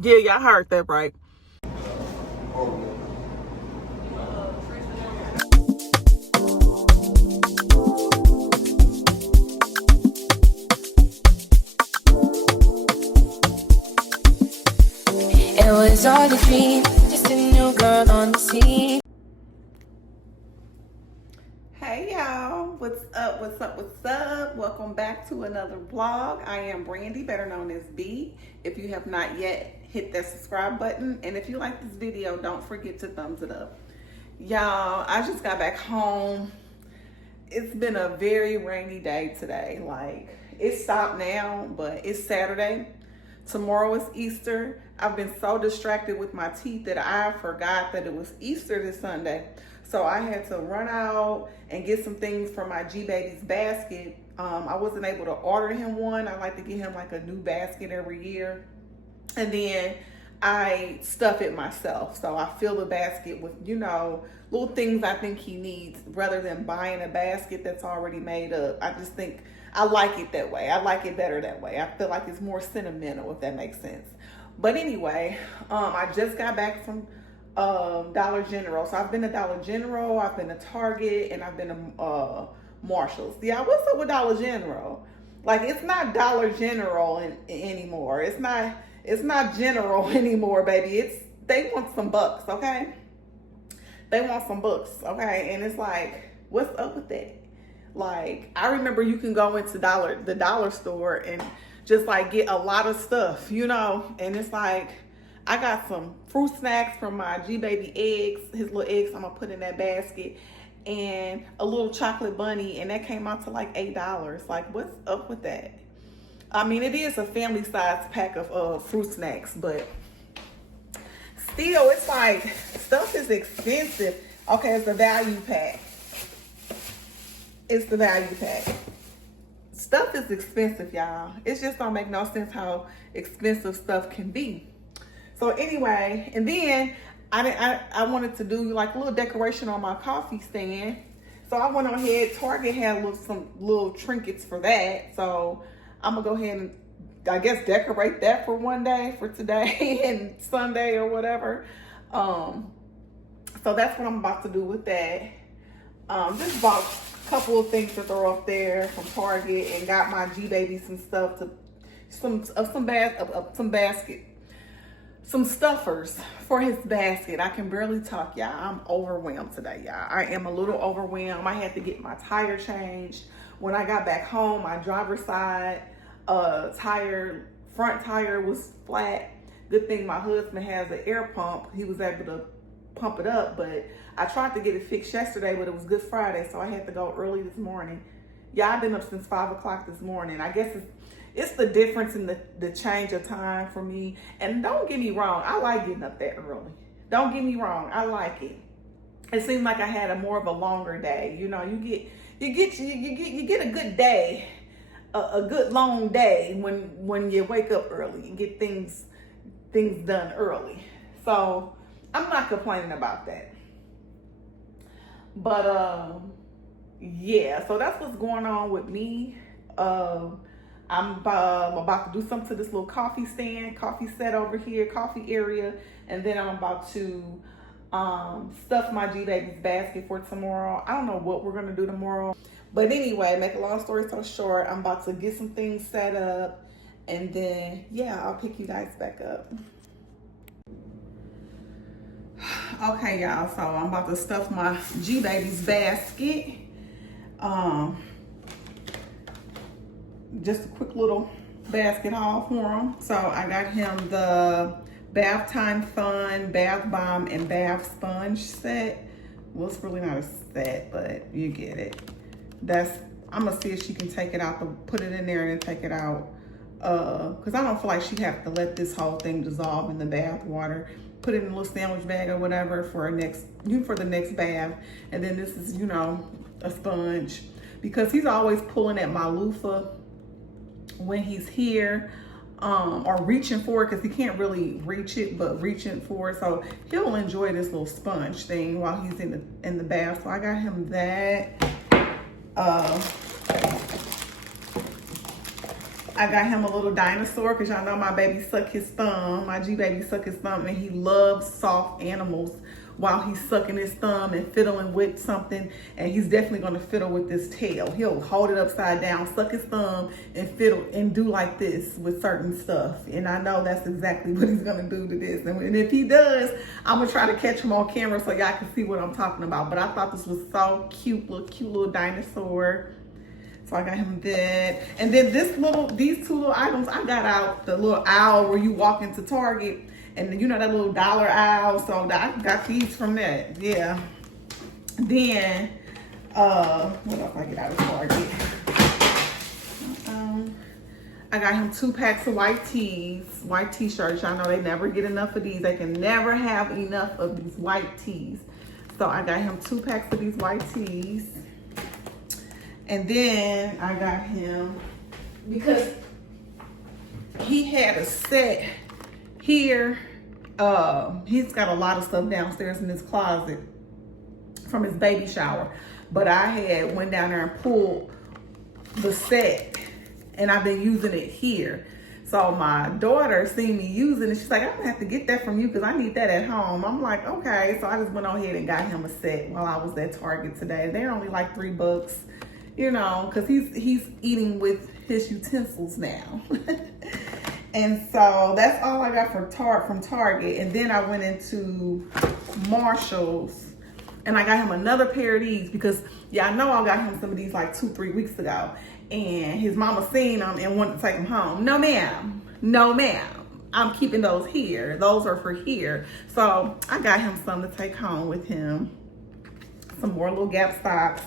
Yeah, y'all heard that right. It was all a dream, just a new girl on the scene. Hey y'all, what's up, what's up, what's up? Welcome back to another vlog. I am Brandy, better known as B. If you have not yet, hit that subscribe button. And if you like this video, don't forget to thumbs it up. Y'all, I just got back home. It's been a very rainy day today. Like, it stopped now, but it's Saturday. Tomorrow is Easter. I've been so distracted with my teeth that I forgot that it was Easter this Sunday. So I had to run out and get some things for my G-Baby's basket. I wasn't able to order him one. I like to get him like a new basket every year. And then I stuff it myself. So I fill the basket with, you know, little things I think he needs rather than buying a basket that's already made up. I just think I like it that way. I like it better that way. I feel like it's more sentimental, if that makes sense. But anyway, I just got back from Dollar General. So I've been to Dollar General, I've been to Target, and I've been to Marshall's. Yeah, what's up with Dollar General? Like, it's not Dollar General anymore. It's not General anymore, baby. They want some bucks, okay? They want some bucks, okay? And it's like, what's up with that? Like, I remember you can go into the dollar store and just like get a lot of stuff, you know? And it's like, I got some fruit snacks from my G-Baby eggs, his little eggs I'm gonna put in that basket, and a little chocolate bunny, and that came out to like $8. Like, what's up with that? I mean, it is a family size pack of fruit snacks, but still, it's like, stuff is expensive. Okay, it's the value pack. It's the value pack. Stuff is expensive, y'all. It just don't make no sense how expensive stuff can be. So anyway, and then I wanted to do like a little decoration on my coffee stand. So I went on ahead. Target had some little trinkets for that. So I'm gonna go ahead and, I guess, decorate that for one day, for today and Sunday or whatever. So that's what I'm about to do with that. Just bought a couple of things to throw up there from Target and got my G-Baby some stuff to some stuffers for his basket. I can barely talk, y'all. I'm overwhelmed today, y'all. I am a little overwhelmed. I had to get my tire changed. When I got back home, my driver's side front tire was flat. Good thing my husband has an air pump. He was able to pump it up, but I tried to get it fixed yesterday, but it was Good Friday, so I had to go early this morning. Yeah, I've been up since 5 o'clock this morning. I guess it's the difference in the change of time for me. And don't get me wrong, I like getting up that early. Don't get me wrong, I like it. It seemed like I had more of a longer day. You know, you get a good day, a good long day when you wake up early and get things done early. So I'm not complaining about that. But yeah, so that's what's going on with me. I'm about to do something to this little coffee stand, coffee set over here, coffee area, and then I'm about to stuff my G-Baby's basket for tomorrow. I don't know what we're gonna do tomorrow, but anyway, make a long story so short, I'm about to get some things set up, and then yeah, I'll pick you guys back up. Okay, y'all, so I'm about to stuff my G-Baby's basket. Just a quick little basket haul for him. So I got him the Bath Time Fun, Bath Bomb, and Bath Sponge set. Well, it's really not a set, but you get it. I'm gonna see if she can take it out, put it in there and then take it out. Cause I don't feel like she have to let this whole thing dissolve in the bath water. Put it in a little sandwich bag or whatever for the next bath. And then this is, you know, a sponge, because he's always pulling at my loofah when he's here, or reaching for it, because he can't really reach it, but reaching for it. So he'll enjoy this little sponge thing while he's in the bath. So I got him that. I got him a little dinosaur because y'all know my baby suck his thumb. My G baby suck his thumb, and he loves soft animals while he's sucking his thumb and fiddling with something. And he's definitely going to fiddle with this tail. He'll hold it upside down, suck his thumb, and fiddle and do like this with certain stuff. And I know that's exactly what he's going to do to this. And if he does, I'm going to try to catch him on camera so y'all can see what I'm talking about. But I thought this was so cute little dinosaur. So I got him that. And then these two little items, I got out the little owl where you walk into Target. And you know that little dollar owl. So I got these from that. Yeah. Then, what else I get out of Target? I got him 2 packs of white tees, white t-shirts. Y'all know they never get enough of these. They can never have enough of these white tees. So I got him 2 packs of these white tees. And then I got him, because he had a set here. He's got a lot of stuff downstairs in his closet from his baby shower. But I had went down there and pulled the set, and I've been using it here. So my daughter seen me using it. She's like, I'm gonna have to get that from you because I need that at home. I'm like, okay. So I just went on ahead and got him a set while I was at Target today. They're only like $3. You know, because he's eating with his utensils now. And so that's all I got from Target. And then I went into Marshall's and I got him another pair of these because, yeah, I know I got him some of these like 2-3 weeks ago. And his mama seen them and wanted to take them home. No, ma'am. No, ma'am. I'm keeping those here. Those are for here. So I got him some to take home with him. Some more little Gap socks.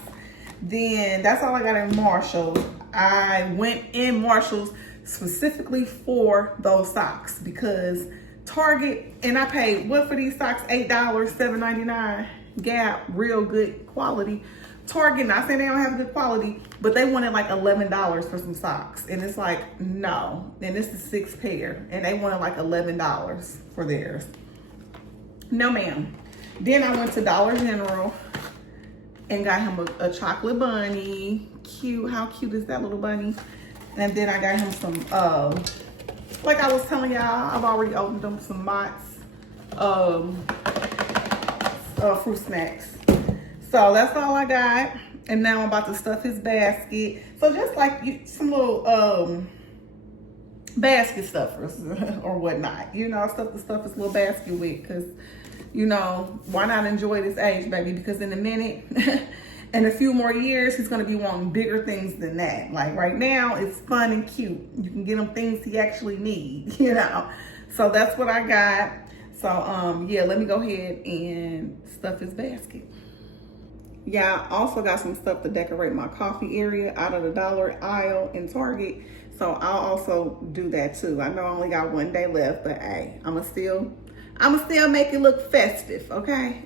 Then that's all I got in Marshall's. I went in Marshall's specifically for those socks because Target, and I paid what for these socks? $8, $7.99. Gap, real good quality. Target, not saying they don't have good quality, but they wanted like $11 for some socks. And it's like, no. And this is 6 pair. And they wanted like $11 for theirs. No, ma'am. Then I went to Dollar General and got him a chocolate bunny. Cute. How cute is that little bunny? And then I got him some, like I was telling y'all, I've already opened them, some Mott's fruit snacks. So that's all I got. And now I'm about to stuff his basket. So just like some little basket stuffers or whatnot. You know, stuff his little basket with, because you know, why not enjoy this age, baby? Because in a minute, in a few more years, he's going to be wanting bigger things than that. Like right now, it's fun and cute. You can get him things he actually needs, you know. So that's what I got. So, yeah, let me go ahead and stuff his basket. Yeah, I also got some stuff to decorate my coffee area out of the dollar aisle in Target. So I'll also do that too. I know I only got 1 day left, but hey, I'ma still make it look festive, okay?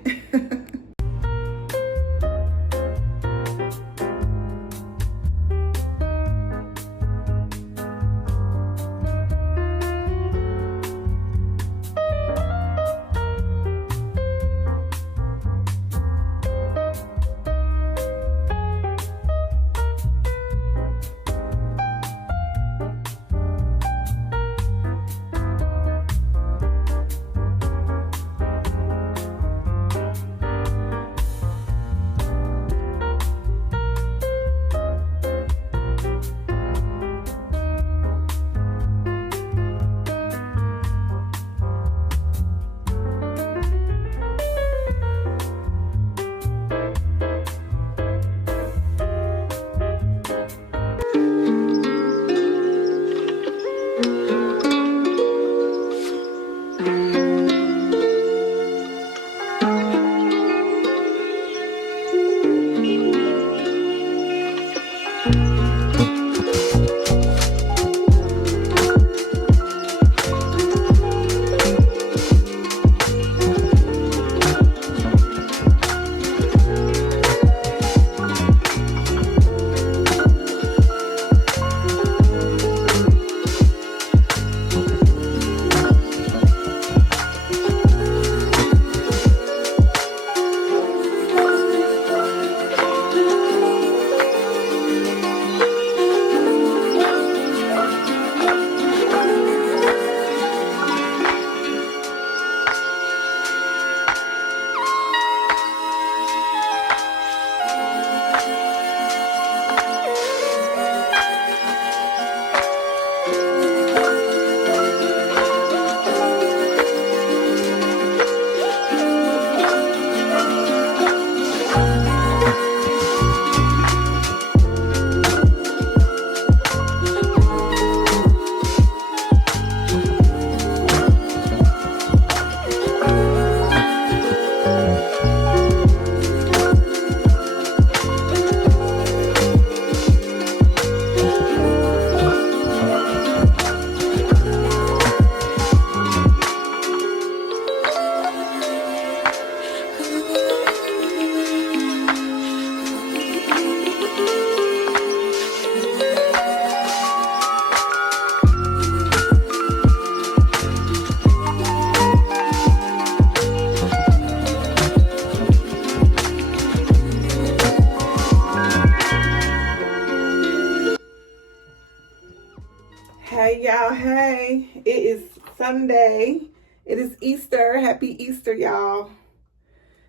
Hey, it is Sunday. It is Easter. Happy Easter, y'all.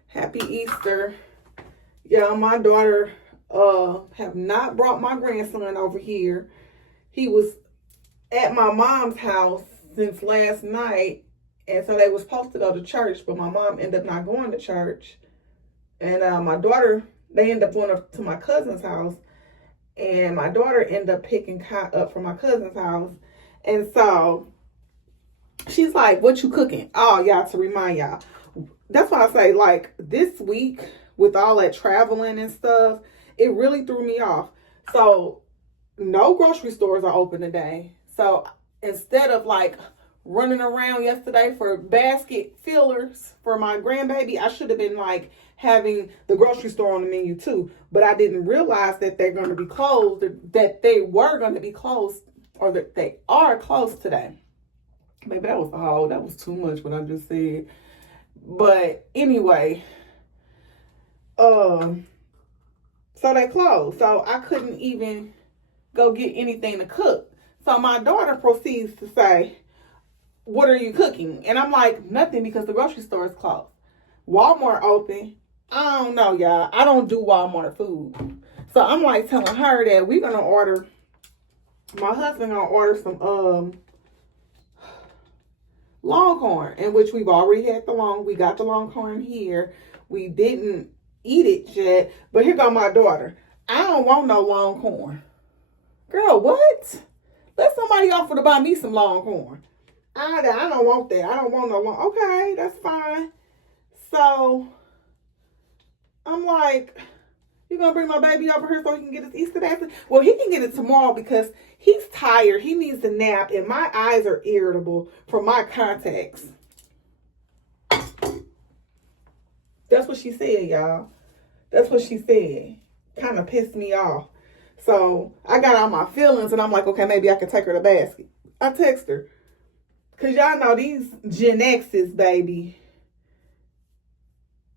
Happy Easter. Y'all, my daughter have not brought my grandson over here. He was at my mom's house since last night, and so they was supposed to go to church, but my mom ended up not going to church. And my daughter, they ended up going up to my cousin's house, and my daughter ended up picking Kai up from my cousin's house. And so she's like, what you cooking? Oh, y'all, to remind y'all. That's why I say, like, this week with all that traveling and stuff, it really threw me off. So no grocery stores are open today. So instead of like running around yesterday for basket fillers for my grandbaby, I should have been like having the grocery store on the menu too. But I didn't realize that they're going to be closed, that they were going to be closed, or that they are closed today. Maybe that was too much what I just said. But anyway, so they closed. So I couldn't even go get anything to cook. So my daughter proceeds to say, what are you cooking? And I'm like, nothing, because the grocery store is closed. Walmart open. I don't know, y'all. I don't do Walmart food. So I'm like telling her that we're going to order, my husband going to order some Longhorn, in which we've already had we got the Longhorn here. We didn't eat it yet, but here go my daughter. I don't want no Longhorn. Girl, what? Let somebody offer to buy me some Longhorn. I don't want that. I don't want no Longhorn. Okay, that's fine. So I'm like, you gonna bring my baby over here so he can get his Easter basket? Well, he can get it tomorrow because he's tired. He needs a nap, and my eyes are irritable from my contacts. That's what she said, y'all. That's what she said. Kind of pissed me off. So I got all my feelings, and I'm like, okay, maybe I can take her the basket. I text her. Because y'all know these Gen X's, baby,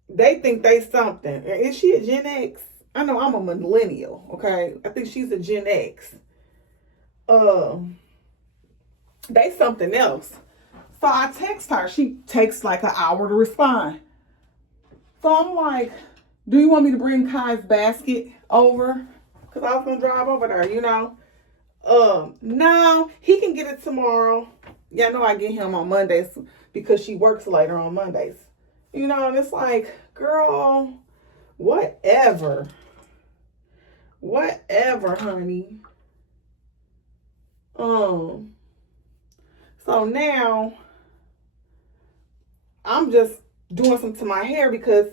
they think they something. Is she a Gen X? I know I'm a millennial, okay? I think she's a Gen X. They something else. So I text her. She takes like an hour to respond. So I'm like, do you want me to bring Kai's basket over? Because I was going to drive over there, you know. No, he can get it tomorrow. Yeah, I know I get him on Mondays because she works later on Mondays. You know, and it's like, girl, whatever. Whatever, honey. So now I'm just doing something to my hair because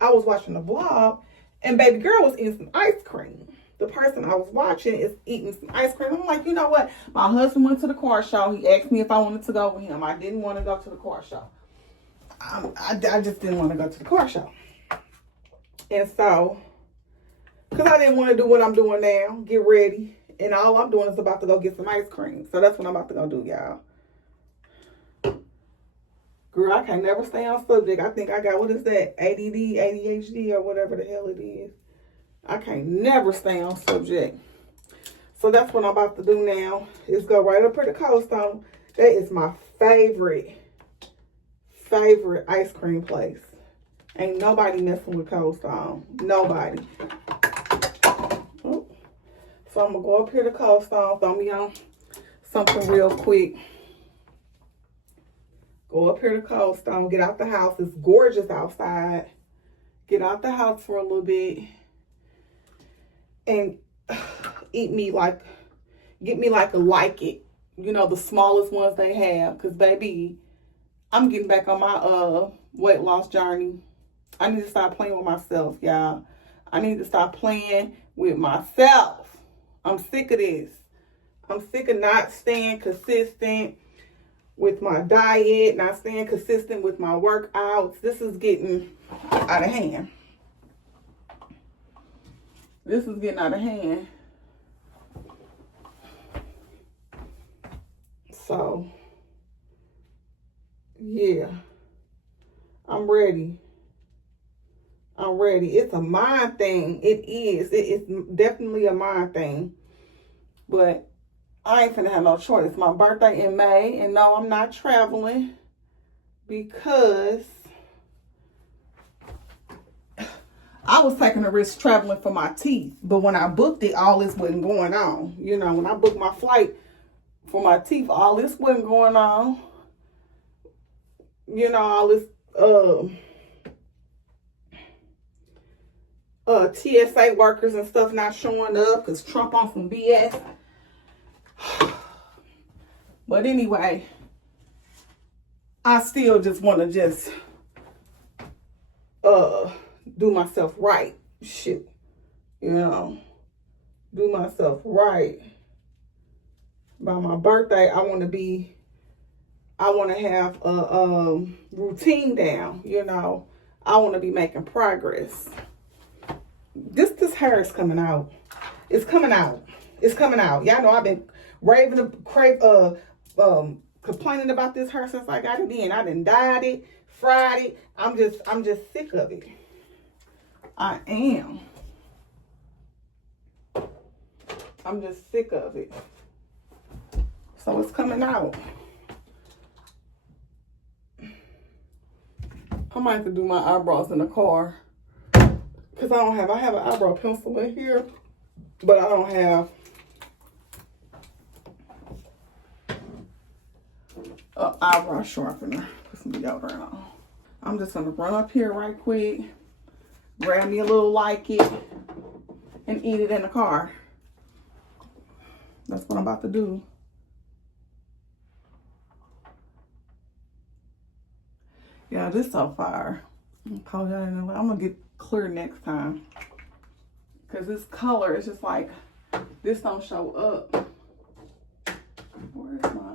I was watching the vlog and baby girl was eating some ice cream. The person I was watching is eating some ice cream. I'm like, you know what? My husband went to the car show. He asked me if I wanted to go with him. I didn't want to go to the car show. I just didn't want to go to the car show. And so, because I didn't want to do what I'm doing now, get ready. And all I'm doing is about to go get some ice cream. So that's what I'm about to go do, y'all. Girl, I can never stay on subject. I think I got, what is that? ADD, ADHD, or whatever the hell it is. I can't never stay on subject. So that's what I'm about to do now. Is go right up here to Cold Stone. That is my favorite ice cream place. Ain't nobody messing with Cold Stone. Nobody. Oh. So I'm going to go up here to Cold Stone. Throw me on something real quick. Go up here to Cold Stone. Get out the house. It's gorgeous outside. Get out the house for a little bit. And get me like a Like It. You know, the smallest ones they have. Because, baby, I'm getting back on my weight loss journey. I need to stop playing with myself, y'all. I need to stop playing with myself. I'm sick of this. I'm sick of not staying consistent with my diet, not staying consistent with my workouts. This is getting out of hand. This is getting out of hand. So, yeah. I'm ready. I'm ready. It's a mind thing. It is. It is definitely a mind thing. But I ain't finna have no choice. It's my birthday in May, and no, I'm not traveling because I was taking a risk traveling for my teeth. But when I booked it, all this wasn't going on. You know, when I booked my flight for my teeth, all this wasn't going on. You know, all this TSA workers and stuff not showing up because Trump on some BS. But anyway, I still just want to just do myself right. Shoot. You know, do myself right. By my birthday, I want to have a routine down, you know. I want to be making progress. This hair is coming out. It's coming out. It's coming out. Y'all know I've been complaining about this hair since I got it in. I done dyed it, fried it. I'm just sick of it. I am. I'm just sick of it. So it's coming out. I might have to do my eyebrows in the car. Because I have an eyebrow pencil in here. But I don't have an eyebrow sharpener. Put some deodorant on. I'm just going to run up here right quick. Grab me a little like it. And eat it in the car. That's what I'm about to do. Yeah, this so fire. I'm gonna get clear next time. Cause this color is just like, this don't show up. Where's my?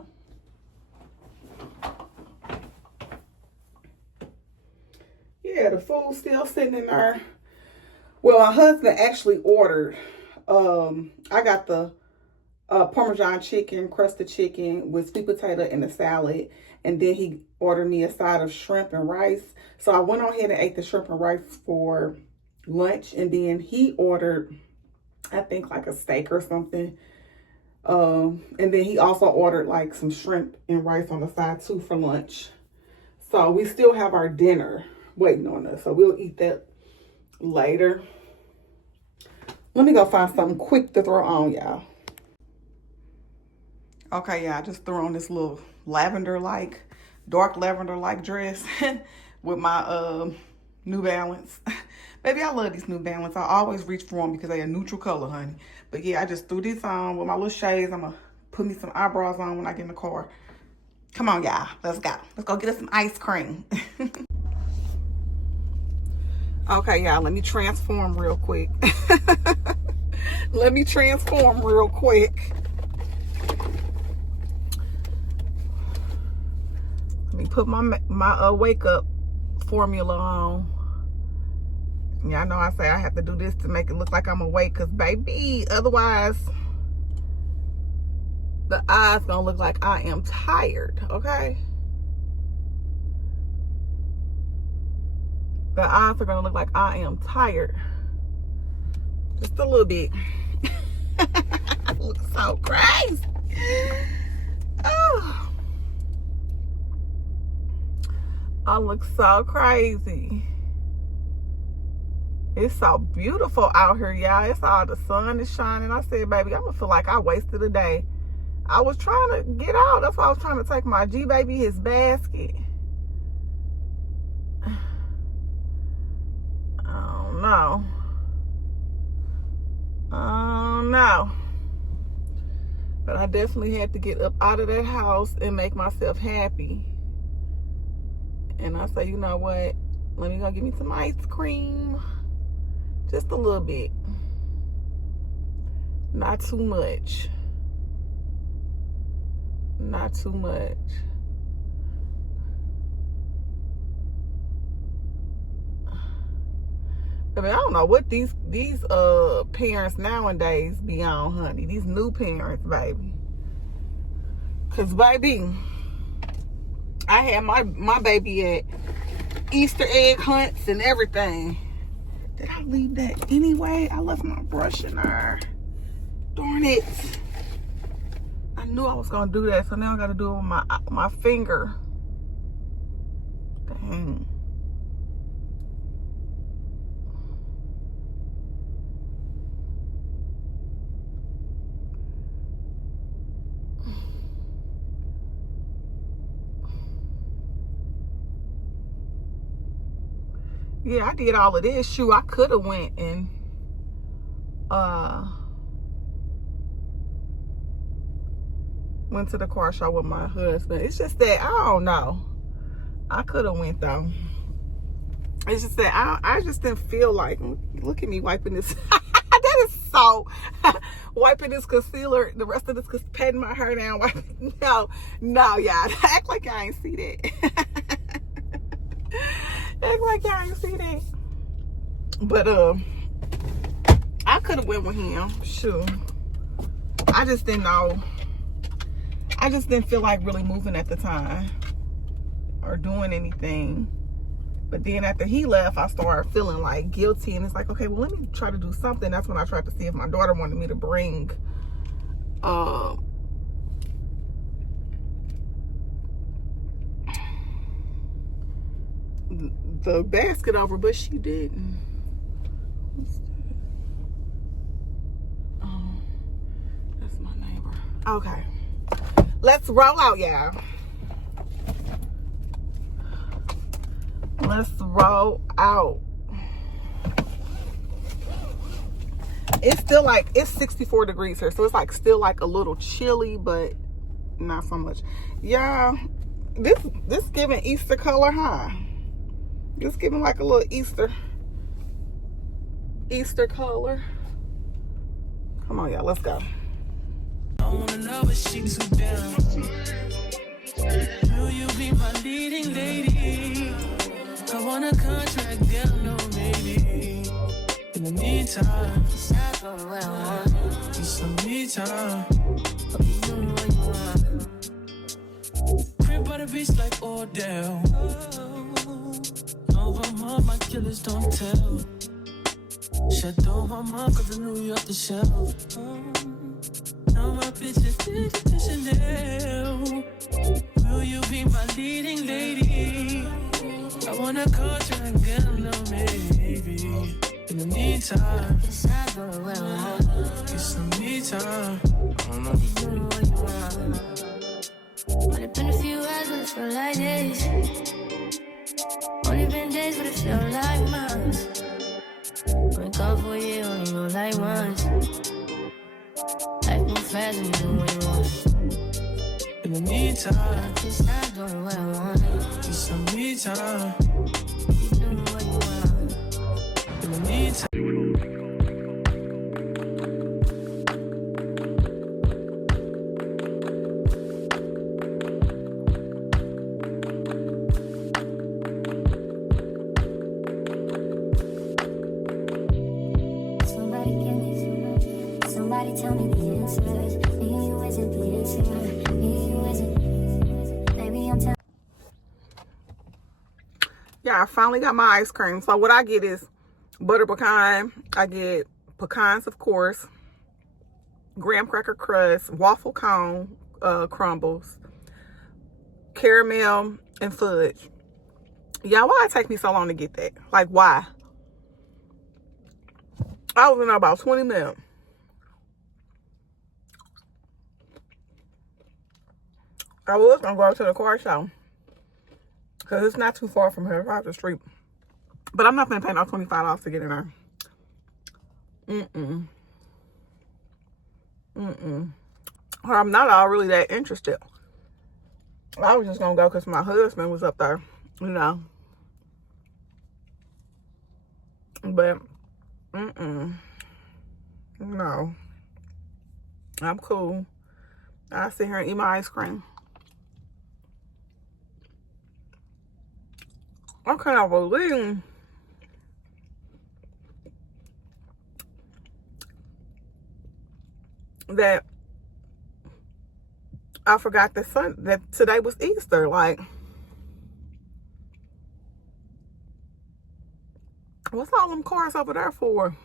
Yeah, the food's still sitting in there. Well, my husband actually ordered, I got the Parmesan chicken, crusted chicken with sweet potato and a salad. And then he ordered me a side of shrimp and rice. So I went on ahead and ate the shrimp and rice for lunch. And then he ordered, I think, like a steak or something. And then he also ordered like some shrimp and rice on the side too for lunch. So we still have our dinner waiting on us. So we'll eat that later. Let me go find something quick to throw on, y'all. Okay, yeah, I just threw on this little dark lavender-like dress with my New Balance. Baby, I love these New Balance. I always reach for them because they're a neutral color, honey. But yeah, I just threw this on with my little shades. I'm going to put me some eyebrows on when I get in the car. Come on, y'all. Let's go. Let's go get us some ice cream. Okay, y'all, let me transform real quick. Let me transform real quick. Let me put my wake up formula on. Y'all know I say I have to do this to make it look like I'm awake, because baby, otherwise the eyes gonna look like I am tired, okay? The eyes are gonna look like I am tired. Just a little bit. I look so crazy. Oh. I look so crazy. It's so beautiful out here, y'all. It's all the sun is shining. I said, baby, I'm gonna feel like I wasted a day. I was trying to get out. That's why I was trying to take my G-baby his basket. No. No. But I definitely had to get up out of that house and make myself happy. And I say, you know what? Let me go get me some ice cream. Just a little bit. Not too much. Not too much. I mean, I don't know what these parents nowadays be on, honey. These new parents, baby. Cause baby, I had my baby at Easter egg hunts and everything. Did I leave that anyway? I left my brush in there. Darn it. knew I was gonna do that, so now I gotta do it with my finger. Dang. Yeah, I did all of this. Shoot, I could have went and went to the car show with my husband. It's just that I don't know. I could have went though. It's just that I just didn't feel like. Look at me wiping this. That is so wiping this concealer. The rest of this, patting my hair down. Wiping. No, y'all. Act like I ain't see that. Act like I ain't see that. But I could have went with him. Sure. I just didn't know. I just didn't feel like really moving at the time or doing anything. But then after he left, I started feeling like guilty. And it's like, okay, well, let me try to do something. That's when I tried to see if my daughter wanted me to bring the basket over, but she didn't. What's that? Oh, that's my neighbor. Okay. Let's roll out, y'all. Let's roll out. It's still like, it's 64 degrees here, so it's like still like a little chilly, but not so much. Y'all, this giving Easter color, huh? This giving like a little Easter color. Come on, y'all, let's go. I wanna know if she too down. Will you be my leading lady? I want a contract, girl, no maybe. In the meantime, it's some me time. Crib by the beach like Odell. Over my killers don't tell. Shadow my mom, cause I knew you off the shelf. Now my bitches did it Chanel. Will you be my leading lady? I want a contract, girl, no maybe. In the meantime, get some me time. I don't know. Only been a few hours, but it feel like days. Only been days, but it feel like months. Been gone for a year, only know like once. Life move fast and you do what you want. In the meantime, Just not doing what I want. get some me time. You doing what you want. In the meantime. Somebody tell me the answers. Me and you isn't the answer. Me and you isn't. Maybe I'm telling. Yeah, I finally got my ice cream. So what I get is butter pecan. I get pecans, of course, graham cracker crust, waffle cone crumbles, caramel, and fudge. Yeah, why it take me so long to get that? Like, why? I was in there about 20 minutes. I was gonna go to the car show because it's not too far from here, across the street. But I'm not gonna pay no $25 to get in there. I'm not all really that interested. I was just gonna go because my husband was up there, you know. But no, I'm cool. I sit here and eat my ice cream. I can't believe that I forgot that today was Easter. Like, what's all them cars over there for?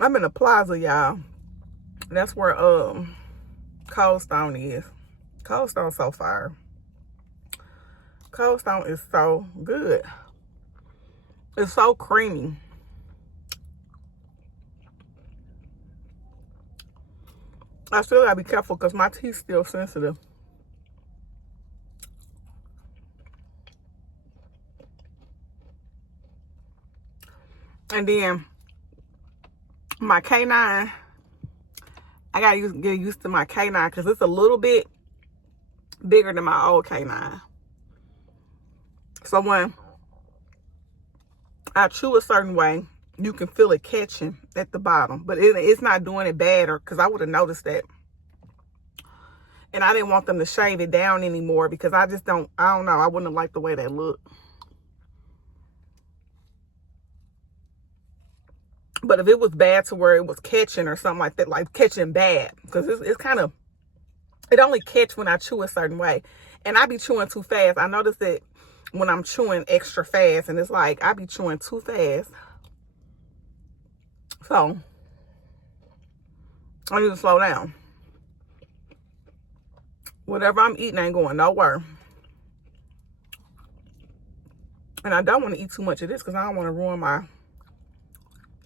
I'm in the plaza, y'all. That's where Cold Stone is. Cold Stone's so fire. Cold Stone is so good. It's so creamy. I still gotta be careful because my teeth's still sensitive. And then my canine, I gotta get used to my canine because it's a little bit bigger than my old canine. So when I chew a certain way, you can feel it catching at the bottom, but it's not doing it bad, or because I would have noticed that. And I didn't want them to shave it down anymore because I don't know, I wouldn't have liked the way that looked. But if it was bad to where it was catching or something like that, like catching bad, because it's kind of, it only catch when I chew a certain way. And I be chewing too fast. I notice that when I'm chewing extra fast, and it's like I be chewing too fast. So I need to slow down. Whatever I'm eating ain't going nowhere. And I don't want to eat too much of this because I don't want to ruin my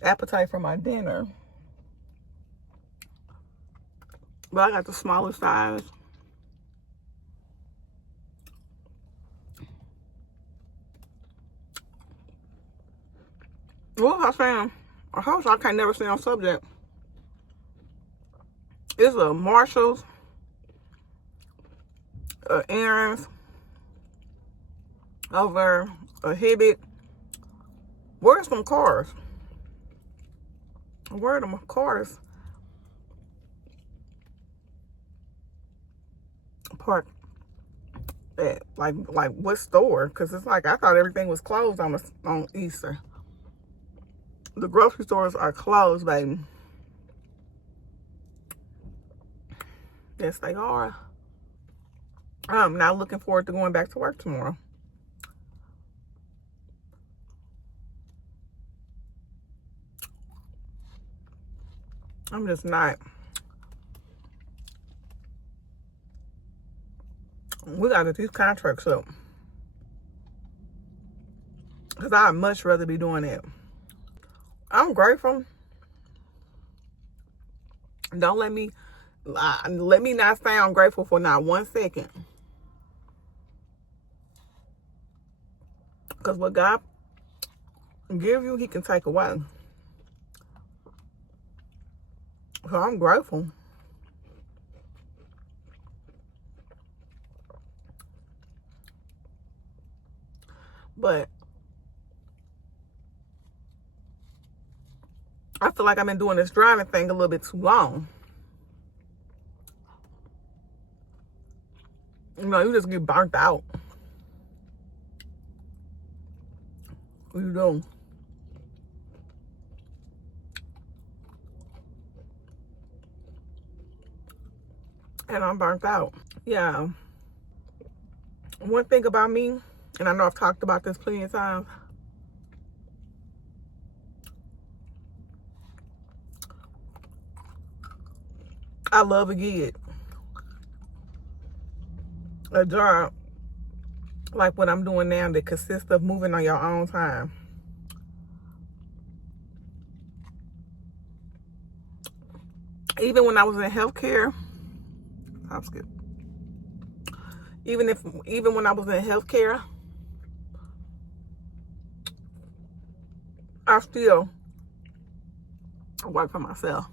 appetite for my dinner. But I got the smallest size. What was I saying? I hope I can't never stay on subject. It's a Marshalls, Aaron's, over a Hibbett. Where's some cars? Where are them cars parked at? Like what store? Because it's like I thought everything was closed on Easter. The grocery stores are closed, baby. Yes, they are. I'm not looking forward to going back to work tomorrow. I'm just not. We got to get these contracts up. Because I'd much rather be doing that. I'm grateful. Don't let me not say I'm grateful for not 1 second. Because what God gives you, he can take away. So I'm grateful. But I feel like I've been doing this driving thing a little bit too long. You know, you just get burnt out. You do. And I'm burnt out. Yeah. One thing about me, and I know I've talked about this plenty of times, I love a gig. A job like what I'm doing now that consists of moving on your own time. Even when I was in healthcare, I'm scared. Even when I was in healthcare, I still work for myself.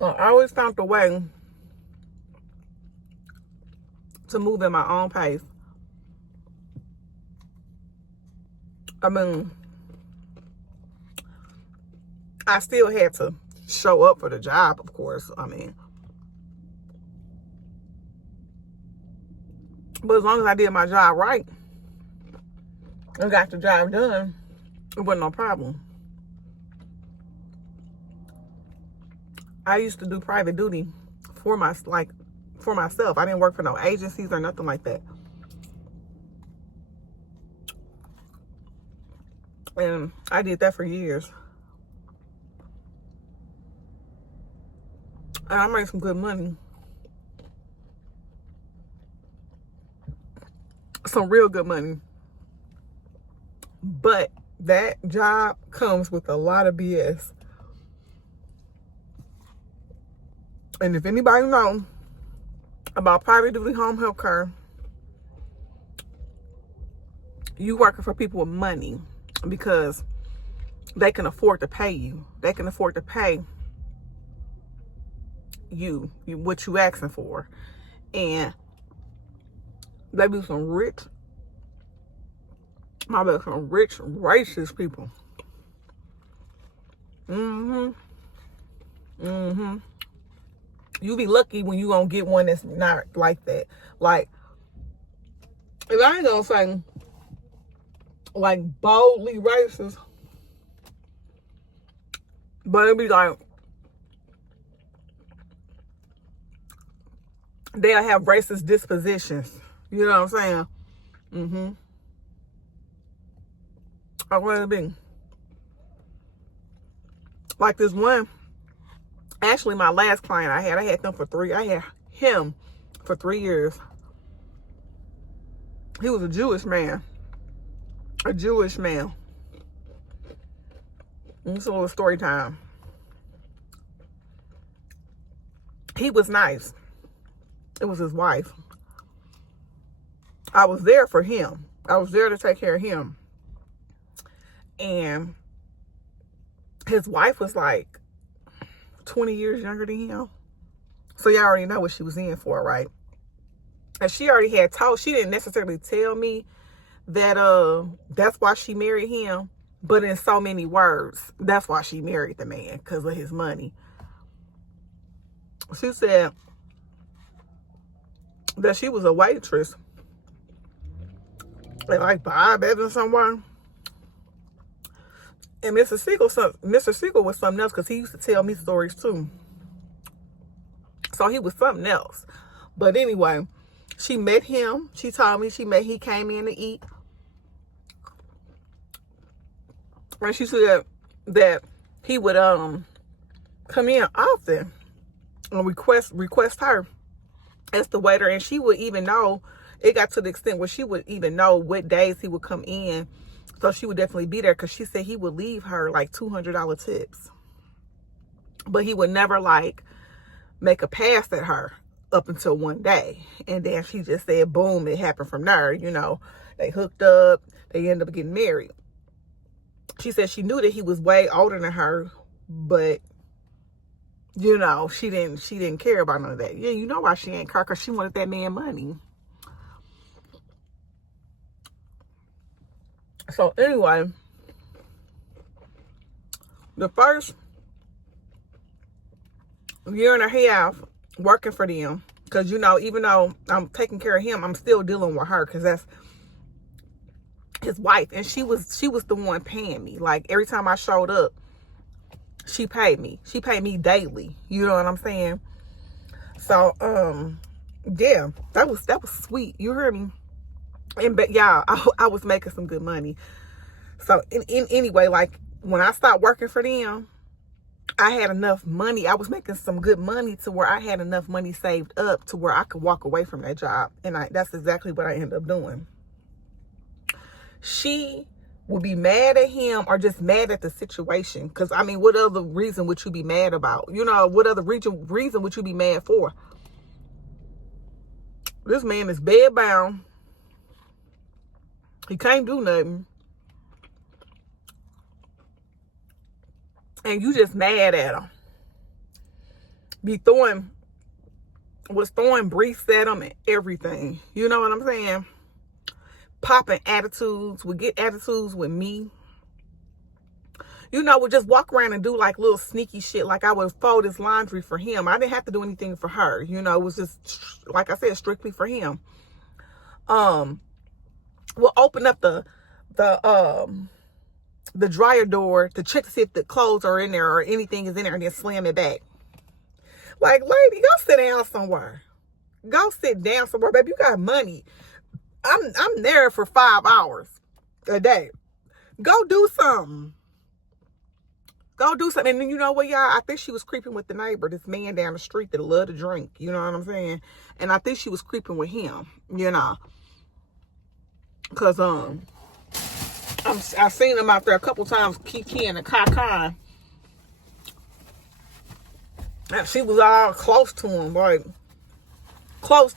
I always found a way to move at my own pace. I mean, I still had to show up for the job, of course. I mean, but as long as I did my job right and got the job done, it wasn't no problem. I used to do private duty for myself. I didn't work for no agencies or nothing like that. And I did that for years. And I made some good money. Some real good money. But that job comes with a lot of BS. And if anybody knows about private duty home health care, you working for people with money because they can afford to pay you. They can afford to pay you what you asking for. And they be some rich, racist people. You be lucky when you gonna get one that's not like that. Like, if I ain't gonna say like boldly racist, but it be like they'll have racist dispositions. You know what I'm saying? I want to be like this one. Actually, my last client I had him for 3 years. He was a Jewish man. It's a little story time. He was nice. It was his wife. I was there for him. I was there to take care of him. And his wife was like 20 years younger than him. So y'all already know what she was in for, right? And she already had told, she didn't necessarily tell me that that's why she married him, but in so many words, that's why she married the man, because of his money. She said that she was a waitress at like Bob Evans somewhere. And Mr. Siegel was something else, because he used to tell me stories too. So he was something else. But anyway, she met him. She told me he came in to eat. And she said that he would come in often and request her as the waiter. And she would even know, it got to the extent where she would even know what days he would come in. So she would definitely be there, because she said he would leave her like $200 tips. But he would never like make a pass at her up until one day. And then she just said, boom, it happened from there. You know, they hooked up. They ended up getting married. She said she knew that he was way older than her, but you know, she didn't care about none of that. Yeah, you know why she ain't care, because she wanted that man money. So anyway, the first year and a half working for them, because you know, even though I'm taking care of him, I'm still dealing with her, because that's his wife, and she was the one paying me. Like every time I showed up, she paid me daily. You know what I'm saying? So yeah, that was sweet. You heard me? And but y'all, I was making some good money. So anyway, like when I stopped working for them, I had enough money. I was making some good money to where I had enough money saved up to where I could walk away from that job. And that's exactly what I ended up doing. She would be mad at him or just mad at the situation. Because, I mean, what other reason would you be mad about? You know, what other reason would you be mad for? This man is bedbound. He can't do nothing. And you just mad at him. Was throwing briefs at him and everything. You know what I'm saying? Popping attitudes. Would get attitudes with me. You know, would just walk around and do like little sneaky shit. Like I would fold his laundry for him. I didn't have to do anything for her. You know, it was just, like I said, strictly for him. We'll open up the dryer door to check to see if the clothes are in there or anything is in there, and then slam it back. Like, lady, go sit down somewhere. Go sit down somewhere, baby. You got money. I'm there for 5 hours a day. Go do something. Go do something. And then you know what, y'all? I think she was creeping with the neighbor, this man down the street that loved to drink. You know what I'm saying? And I think she was creeping with him, you know. Because, I've seen him out there a couple times, Kiki and the Kakai. And she was all close to him, like, close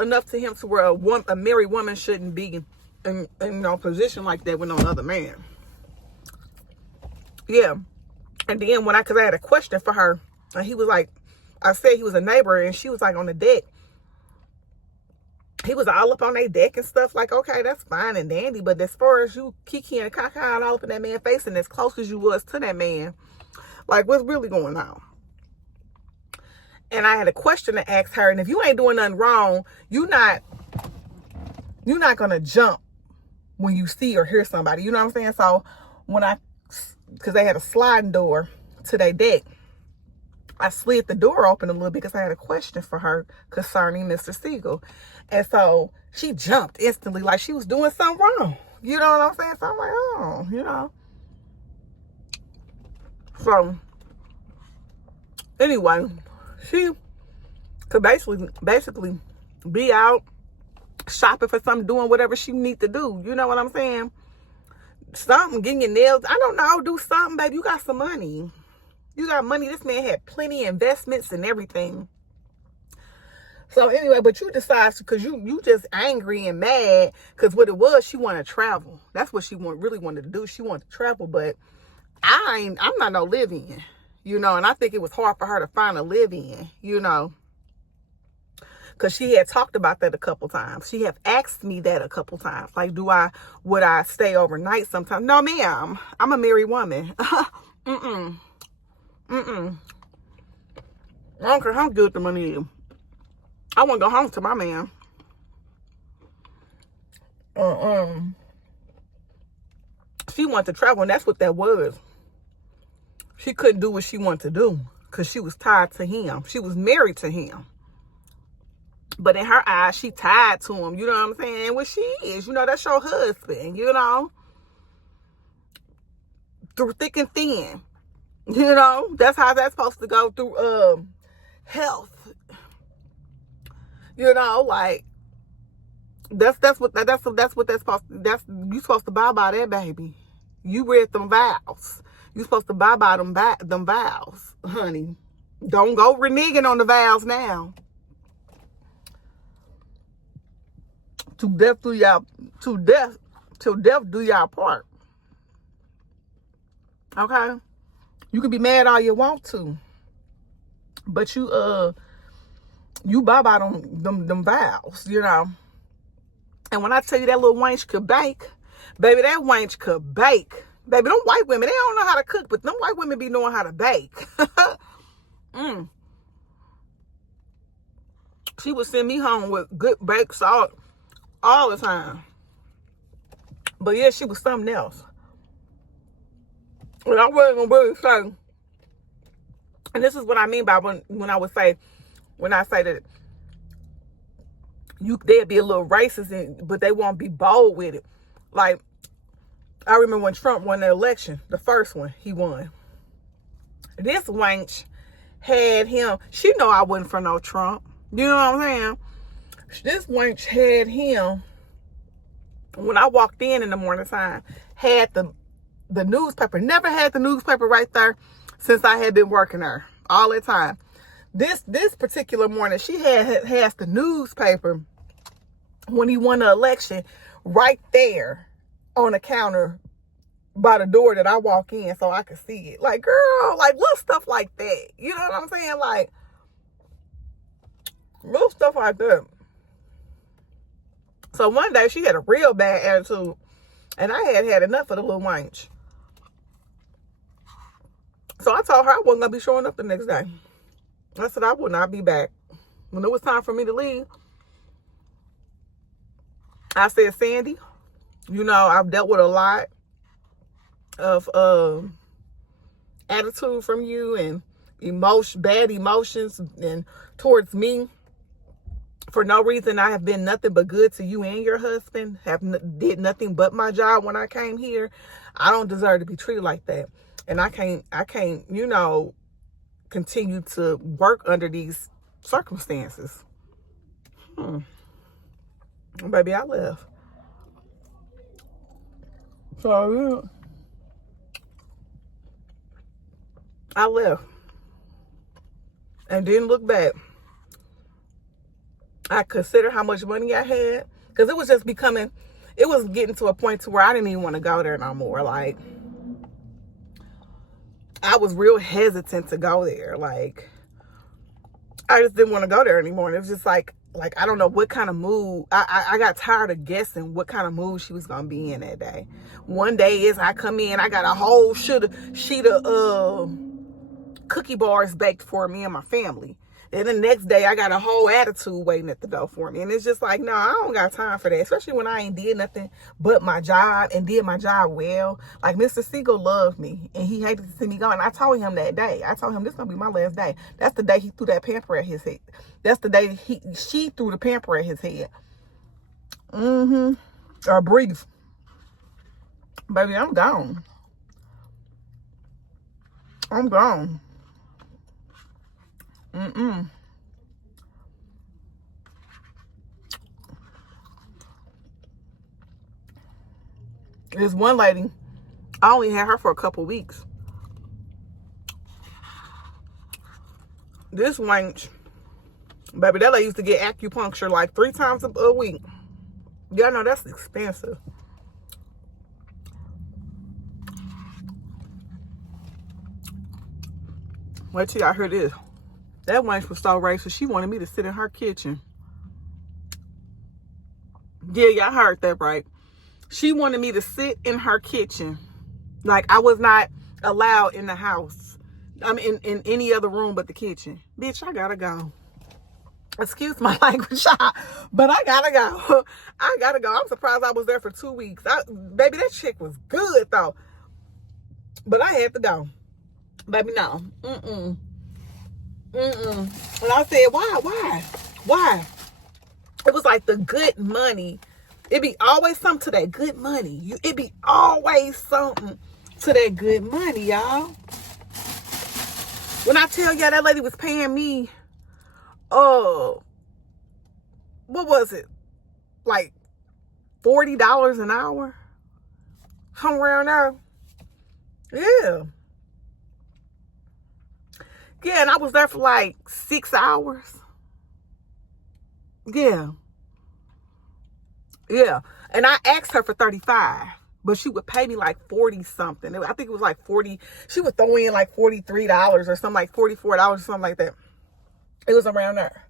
enough to him to where a married woman shouldn't be in a position like that with no other man. Yeah. And then because I had a question for her, and he was like, I said he was a neighbor, and she was like on the deck. He was all up on their deck and stuff. Like, okay, that's fine and dandy, but as far as you Kiki and Kaka all up in that man's face and as close as you was to that man, like, what's really going on? And I had a question to ask her, and if you ain't doing nothing wrong, you're not gonna jump when you see or hear somebody. You know what I'm saying? So because they had a sliding door to their deck, I slid the door open a little bit because I had a question for her concerning Mr. Siegel. And so she jumped instantly like she was doing something wrong. You know what I'm saying? So I'm like, oh, you know. So anyway, she could basically be out shopping for something, doing whatever she need to do. You know what I'm saying? Something, getting your nails. I don't know. Do something, baby. You got some money. You got money. This man had plenty of investments and everything. So anyway, but you decide because you just angry and mad because what it was, she wanted to travel. That's what she really wanted to do. She wanted to travel, but I'm not no live-in, you know, and I think it was hard for her to find a live-in, you know, because she had talked about that a couple times. She have asked me that a couple times. Like, would I stay overnight sometime? No, ma'am. I'm a married woman. I don't care how good the money is. I want to go home to my man. She wanted to travel, and that's what that was. She couldn't do what she wanted to do because she was tied to him. She was married to him. But in her eyes, she tied to him. You know what I'm saying? Well, she is. You know, that's your husband, you know. Through thick and thin. You know, that's how that's supposed to go through health. You know, like that's what that's supposed to, you supposed to buy by that, baby. You read them vows. You supposed to buy by them vows, honey. Don't go reneging on the vows now. Till death do y'all part. Okay? You can be mad all you want to. But you buy by them vows, you know. And when I tell you that little wench could bake, baby, that wench could bake. Baby, them white women, they don't know how to cook, but them white women be knowing how to bake. She would send me home with good baked salt all the time. But yeah, she was something else. And I wasn't gonna really say, and this is what I mean by when I say that they'd be a little racist, but they won't be bold with it. Like, I remember when Trump won the election, the first one, he won. This wench had him, she know I wasn't for no Trump. You know what I'm saying? This wench had him, when I walked in the morning time, had the newspaper. Never had the newspaper right there since I had been working there all the time. This particular morning, she has the newspaper when he won the election right there on the counter by the door that I walk in so I could see it. Like, girl, like little stuff like that. You know what I'm saying? Like, little stuff like that. So one day she had a real bad attitude, and I had enough of the little wench. So I told her I wasn't gonna be showing up the next day. I said I would not be back. When it was time for me to leave, I said, Sandy, you know, I've dealt with a lot of attitude from you and bad emotions and towards me. For no reason, I have been nothing but good to you and your husband. Did nothing but my job when I came here. I don't deserve to be treated like that. And I can't, you know, continue to work under these circumstances. Baby, I left. So, I left. And didn't look back. I considered how much money I had. Because it was just becoming, it was getting to a point to where I didn't even want to go there no more. Like, I was real hesitant to go there. Like, I just didn't want to go there anymore. And it was just like I don't know what kind of mood. I got tired of guessing what kind of mood she was going to be in that day. One day is I come in, I got a whole sheet of cookie bars baked for me and my family. Then the next day, I got a whole attitude waiting at the door for me. And it's just like, no, I don't got time for that. Especially when I ain't did nothing but my job and did my job well. Like, Mr. Siegel loved me. And he hated to see me go. And I told him that day. I told him this is going to be my last day. That's the day he threw that pamper at his head. That's the day she threw the pamper at his head. Or brief. Baby, I'm gone. I'm gone. This one lady, I only had her for a couple weeks. This wench, baby, that lady used to get acupuncture like 3 times a week. Y'all know that's expensive. Wait till y'all hear this. That wench was so racist, she wanted me to sit in her kitchen. Yeah, y'all heard that right. She wanted me to sit in her kitchen. Like, I was not allowed in the house. I'm in any other room but the kitchen. Bitch, I gotta go. Excuse my language, but I gotta go. I gotta go. I'm surprised I was there for 2 weeks. Baby, that chick was good, though. But I had to go. Baby, no. And I said, why? It was like the good money. It be always something to that good money. It be always something to that good money, y'all. When I tell y'all that lady was paying me, what was it? Like $40 an hour? Somewhere around there. Yeah. Yeah, and I was there for like 6 hours. Yeah. And I asked her for 35, but she would pay me like 40 something. I think it was like 40. She would throw in like $43 or something, like $44 or something like that. It was around there.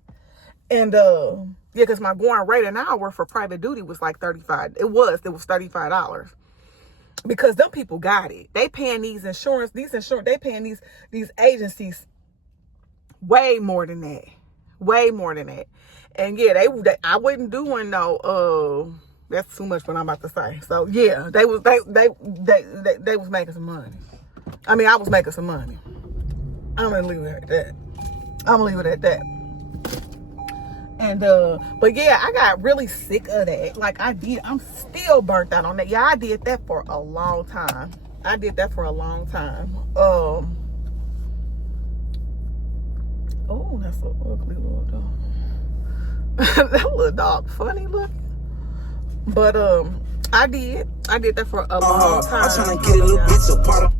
And yeah, because my going rate an hour for private duty was like 35. It was $35. Because them people got it. They paying they paying these agencies way more than that. Way more than that. And yeah, I wasn't doing no that's too much what I'm about to say. So yeah, they was making some money. I mean, I was making some money. I'm gonna leave it at that. And but yeah, I got really sick of that. Like, I'm still burnt out on that. Yeah, I did that for a long time. Oh, that's an ugly little dog. That little dog funny looking. But I did that for a long time. I'm trying to get a little bit of part of.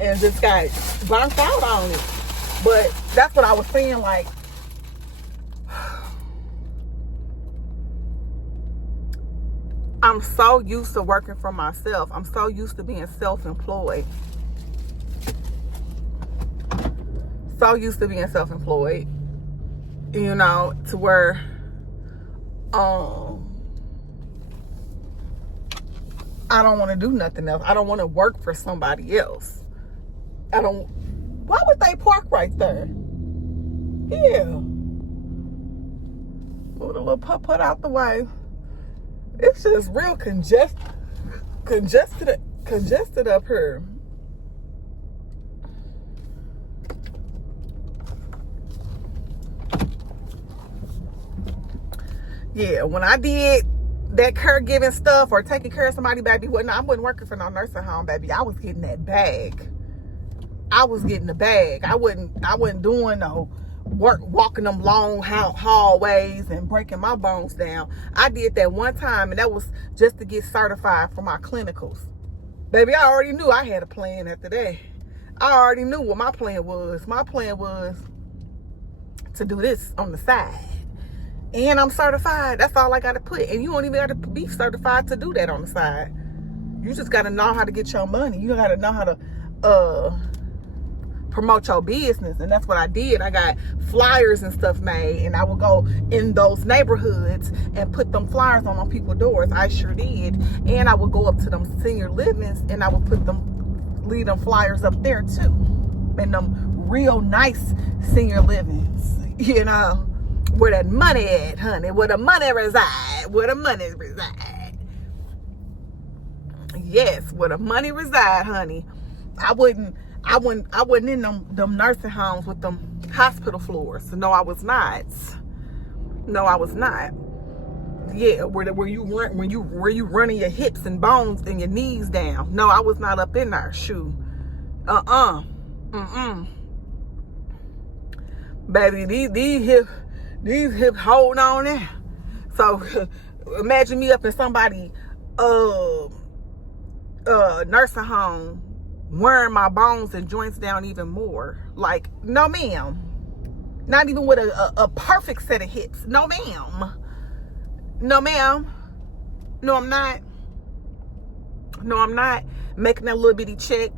And just got burnt out on it. But that's what I was saying, like, I'm so used to working for myself. I'm so used to being self-employed. You know, to where I don't want to do nothing else. I don't want to work for somebody else. Why would they park right there? Yeah. Move the little putt out the way. It's just real congested up here. Yeah, when I did that caregiving stuff or taking care of somebody, baby. Well, no, I wasn't working for no nursing home, baby. I was getting that bag. I was getting the bag. I wasn't doing no work, walking them long hallways and breaking my bones down. I did that one time, and that was just to get certified for my clinicals. Baby, I already knew I had a plan after that. I already knew what my plan was. My plan was to do this on the side. And I'm certified. That's all I got to put. And you don't even got to be certified to do that on the side. You just got to know how to get your money. You got to know how to promote your business. And that's what I did. I got flyers and stuff made, and I would go in those neighborhoods and put them flyers on people's doors. I sure did. And I would go up to them senior livings, and I would leave them flyers up there too, in them real nice senior livings, you know, where that money at, honey, where the money reside, yes, where the money reside, honey. I wasn't in them nursing homes with them hospital floors. No, I was not. Yeah, where you running your hips and bones and your knees down. No, I was not up in there. Shoot. Baby, these hips hold on there. So imagine me up in somebody nursing home wearing my bones and joints down even more. Like, no ma'am. Not even with a perfect set of hips. No ma'am. No ma'am. No, I'm not. No, I'm not making that little bitty check.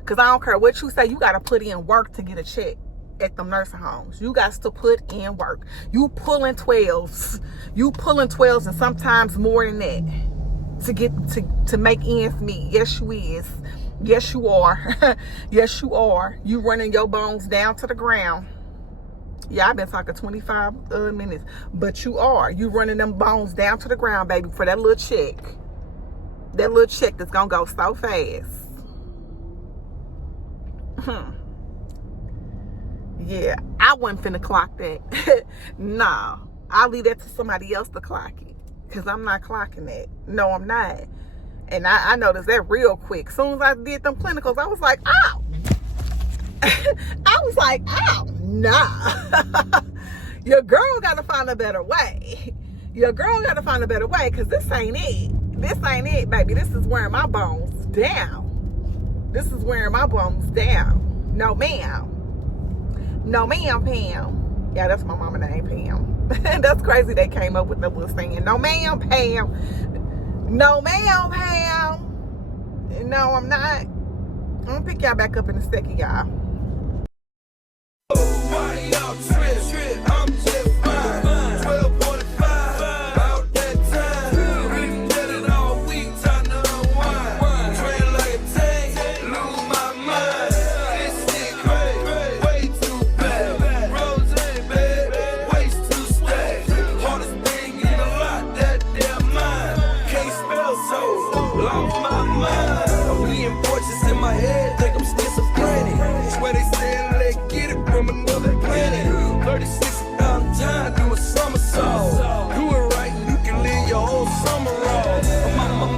Because I don't care what you say. You got to put in work to get a check at them nursing homes. You got to put in work. You pulling 12s. You pulling 12s and sometimes more than that to get to make ends meet. Yes, you is. Yes, you are. Yes, you are. You running your bones down to the ground. Yeah, I've been talking 25 minutes. But you are. You running them bones down to the ground, baby, for that little check. That little check that's going to go so fast. Yeah, I wasn't finna clock that. No, I'll leave that to somebody else to clock it. Because I'm not clocking that. No, I'm not. And I noticed that real quick. As soon as I did them clinicals, I was like, oh. I was like, oh, nah. Your girl got to find a better way. Your girl got to find a better way, because this ain't it. This ain't it, baby. This is wearing my bones down. This is wearing my bones down. No, ma'am. No, ma'am, Pam. Yeah, that's my mama name, Pam. That's crazy they came up with that little saying. No, ma'am, Pam. No, ma'am, Pam. No, I'm not. I'm going to pick y'all back up in a second, y'all. Why y'all trip? I'm just fine. 12:45, about that time. Been getting all week, time to unwind. Train like a tank, lose my mind. This shit crazy, way too bad. Rose bad, waist too stacked. Hardest thing in a lot, that damn mind. Can't spell so, lost my mind. I'm being fortress in my head.